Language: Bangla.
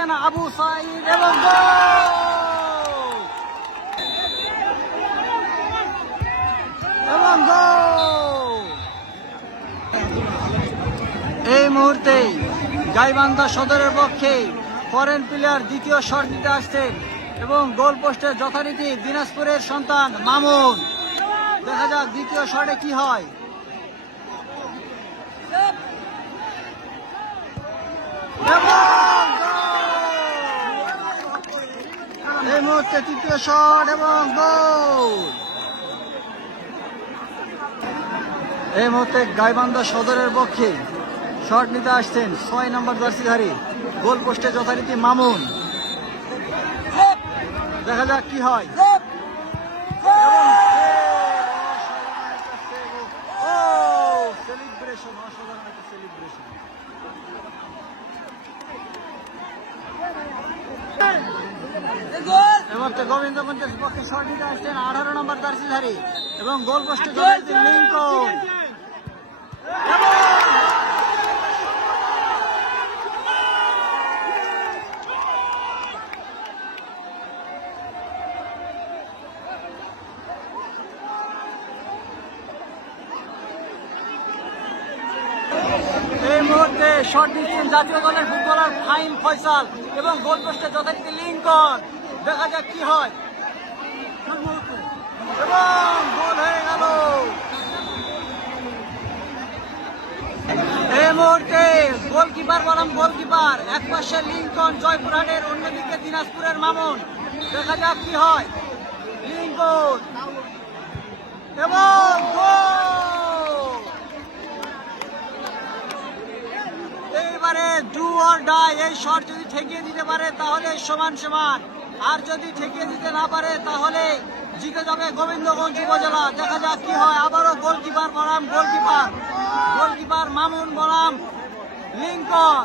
আসছেন আবু সাঈদ এবং এই মুহূর্তে গাইবান্ধা সদরের পক্ষে ফরেন প্লেয়ার দ্বিতীয় শট দিতে আসছেন এবং গোল পোস্টে যথারীতি দিনাজপুরের সন্তান মামুন। দেখা যাক দ্বিতীয় শটে কি হয়। এই মুহূর্তে তৃতীয় শট এবং গোল। এই মুহূর্তে গাইবান্ধা সদরের পক্ষে শট নিতে আসছেন 6 নম্বর জার্সিধারী, গোল পোস্টে যথারীতি মামুন। দেখা যাক কি হয়। সেলিব্রেশন, অসাধারণ একটা সেলিব্রেশন। এবার গোবিন্দগঞ্জের পক্ষে শট নিতে আসছেন 18 নম্বর জার্সিধারী এবং গোল পোস্টে যথারীতি লিঙ্কন। এই মুহূর্তে শট দিচ্ছেন জাতীয় দলের ফুটবলার ফাহিম ফয়সাল এবং গোল পোস্টে যথারীতি লিঙ্কন। দেখা যাক কি হয় এবং গোল হয়ে গেল। এই মুহূর্তে গোলকিপার বনাম গোলকিপার, এক পাশে লিঙ্কন জয়পুরহাটের, অন্যদিকে দিনাজপুরের মামুন। দেখা যাক কি হয়। লিঙ্কন এবং এইবারে ডু অর ডাই। এই শট যদি ঠেকিয়ে দিতে পারে তাহলে সমান সমান, আর যদি ঠেকিয়ে দিতে না পারে তাহলে জিতে যাবে গোবিন্দগঞ্জ উপজেলা। দেখা যাক কি হয়। আবারও গোলকিপার বনাম গোলকিপার, গোলকিপার মামুন বনাম লিঙ্কন।